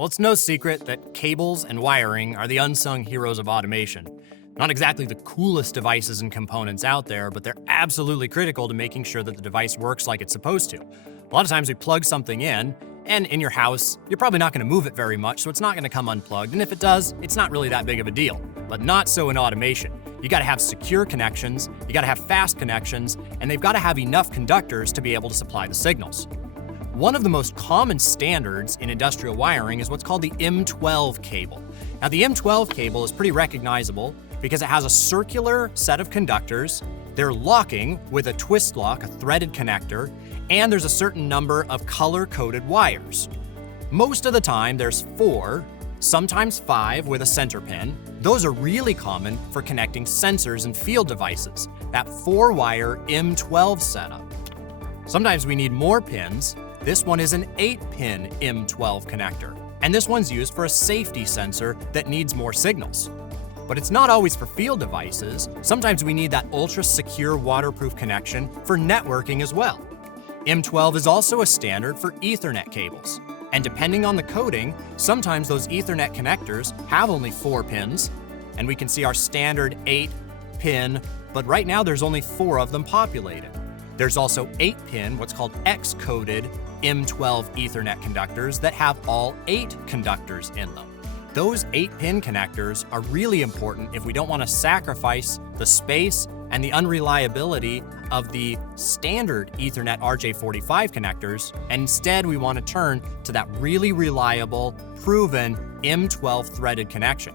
Well, it's no secret that cables and wiring are the unsung heroes of automation. Not exactly the coolest devices and components out there, but they're absolutely critical to making sure that the device works like it's supposed to. A lot of times we plug something in, and in your house, you're probably not going to move it very much, so it's not going to come unplugged, and if it does, it's not really that big of a deal. But not so in automation. You got to have secure connections, you got to have fast connections, and they've got to have enough conductors to be able to supply the signals. One of the most common standards in industrial wiring is what's called the M12 cable. Now, the M12 cable is pretty recognizable because it has a circular set of conductors. They're locking with a twist lock, a threaded connector, and there's a certain number of color-coded wires. Most of the time, there's 4, sometimes 5 with a center pin. Those are really common for connecting sensors and field devices, that 4-wire M12 setup. Sometimes we need more pins. This one is an 8-pin M12 connector, and this one's used for a safety sensor that needs more signals. But it's not always for field devices. Sometimes we need that ultra-secure waterproof connection for networking as well. M12 is also a standard for Ethernet cables, and depending on the coding, sometimes those Ethernet connectors have only 4 pins, and we can see our standard 8-pin, but right now there's only 4 of them populated. There's also 8-pin, what's called X-coded M12 Ethernet conductors that have all 8 conductors in them. Those 8-pin connectors are really important if we don't want to sacrifice the space and the unreliability of the standard Ethernet RJ45 connectors, and instead we want to turn to that really reliable, proven M12 threaded connection.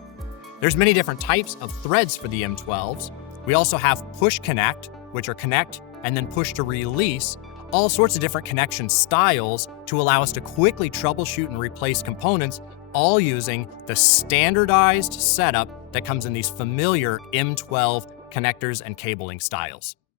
There's many different types of threads for the M12s. We also have push connect, which are connect and then push to release, all sorts of different connection styles to allow us to quickly troubleshoot and replace components, all using the standardized setup that comes in these familiar M12 connectors and cabling styles.